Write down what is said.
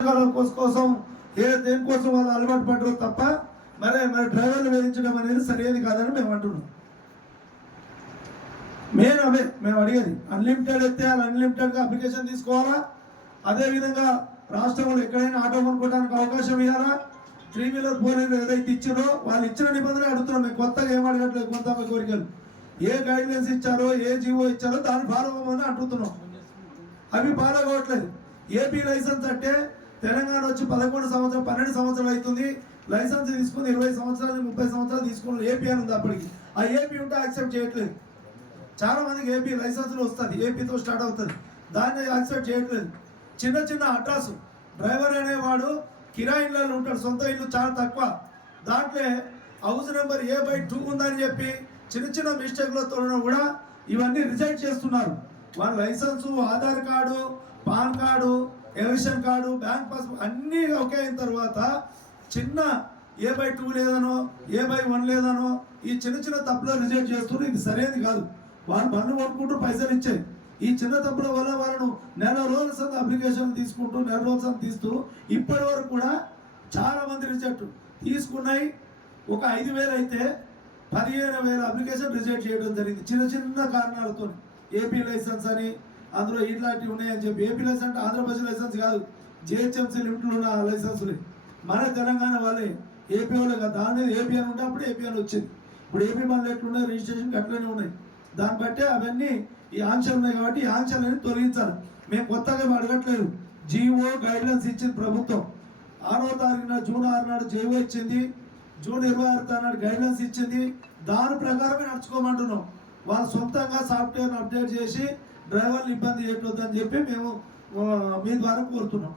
కోసం దేనికోసం వాళ్ళు అలవాటు పడరు తప్ప మరి డ్రైవర్లు వేయించడం అనేది సరైనది కాదని మేము అంటున్నాం. మెయిన్ అవే మేము అడిగేది. అన్లిమిటెడ్ అయితే వాళ్ళు అన్లిమిటెడ్గా అప్లికేషన్ తీసుకోవాలా. అదేవిధంగా రాష్ట్రంలో ఎక్కడైనా ఆటో కొనుక్కోవడానికి అవకాశం ఇవ్వాలా. 3 వీలర్ 4 వీలర్ ఏదైతే ఇచ్చారో వాళ్ళు ఇచ్చిన నిబంధనలు అడుగుతున్నాం. మేము కొత్తగా ఏం అడగట్లేదు. కొంత కోరికలు ఏ గైడ్లైన్స్ ఇచ్చారో ఏ జీవో ఇచ్చారో దాన్ని ఫాలో అవ్వమని అంటున్నాం. అవి ఫాలో అవ్వట్లేదు. ఏపీ లైసెన్స్ అంటే తెలంగాణ వచ్చి 11 సంవత్సరాలు 12 సంవత్సరాలు అవుతుంది. లైసెన్స్ తీసుకుని 20 సంవత్సరాలు 30 సంవత్సరాలు తీసుకుని ఏపీ అని ఉంది. అప్పటికి ఆ ఏపీ ఉంటే యాక్సెప్ట్ చేయట్లేదు. చాలా మందికి ఏపీ లైసెన్స్లు వస్తుంది, ఏపీతో స్టార్ట్ అవుతుంది, దాన్ని యాక్సెప్ట్ చేయట్లేదు. చిన్న చిన్న అడ్రస్ డ్రైవర్ అనేవాడు కిరాయి ఇళ్ళలో ఉంటాడు, సొంత ఇల్లు చాలా తక్కువ. దాంట్లో హౌస్ నెంబర్ A/2 ఉందని చెప్పి చిన్న చిన్న మిస్టేక్లతో కూడా ఇవన్నీ రిజెక్ట్ చేస్తున్నారు. వాళ్ళ licence, Aadhaar card, pan card, election card, bank passbook అన్నీ ఓకే అయిన తర్వాత చిన్న A/2 లేదనో A/1 లేదనో ఈ చిన్న చిన్న తప్పులో రిజెక్ట్ చేస్తున్నారు. ఇది సరైనది కాదు. వాళ్ళు బండ్లు కొనుక్కుంటూ పైసలు ఇచ్చాయి. ఈ చిన్న తప్పుల వల్ల వాళ్ళను నెల రోజుల సంత అప్లికేషన్ తీసుకుంటూ నెల రోజుల సంత తీస్తూ ఇప్పటి వరకు కూడా చాలా మంది రిజెక్ట్ తీసుకున్నాయి. ఒక 5,000 అయితే 15,000 అప్లికేషన్ రిజెక్ట్ చేయడం జరిగింది చిన్న చిన్న కారణాలతో. ఏపీ లైసెన్స్ అని అందులో ఇట్లాంటివి ఉన్నాయని చెప్పి. ఏపీ లైసెన్స్ అంటే ఆంధ్రప్రదేశ్ లైసెన్స్ కాదు, జిహెచ్ఎంసీ లిమిట్లో ఉన్న లైసెన్సులు మన తెలంగాణ వాళ్ళే. ఏపీ వాళ్ళే కాదు. దాని మీద ఏపీ అని ఉంటే అప్పుడు ఏపీ అని వచ్చింది. ఇప్పుడు ఏపీ మనలో ఎట్లున్నాయి రిజిస్ట్రేషన్ అట్లనే ఉన్నాయి. దాన్ని బట్టే అవన్నీ ఈ ఆంక్షలు ఉన్నాయి కాబట్టి ఈ ఆంక్షలని తొలగించాలి. మేము కొత్తగా అడగట్లేదు. జీవో గైడ్లైన్స్ ఇచ్చింది ప్రభుత్వం. 6వ తారీఖున జూన్ 6 నాడు జీవో ఇచ్చింది, జూన్ 26 నాడు గైడ్లైన్స్ ఇచ్చింది. దాని ప్రకారమే నడుచుకోమంటున్నాం. వాళ్ళు సొంతంగా సాఫ్ట్వేర్ని అప్డేట్ చేసి డ్రైవర్లు ఇబ్బంది చేయట్లేదని చెప్పి మేము మీ ద్వారా కోరుతున్నాం.